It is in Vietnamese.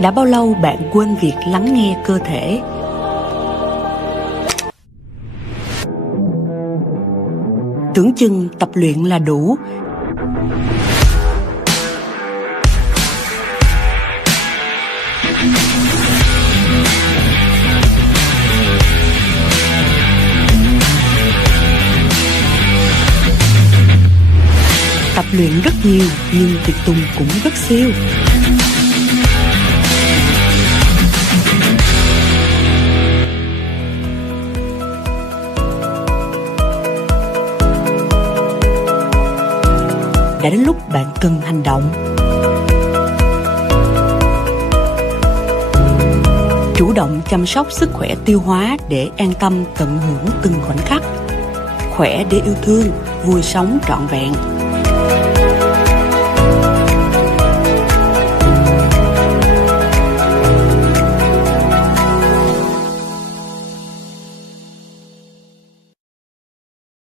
Đã bao lâu bạn quên việc lắng nghe cơ thể? Tưởng chừng tập luyện là đủ. Tập luyện rất nhiều nhưng tiệc tùng cũng rất siêu. Đã đến lúc bạn cần hành động. Chủ động chăm sóc sức khỏe tiêu hóa để an tâm tận hưởng từng khoảnh khắc. Khỏe để yêu thương, vui sống trọn vẹn.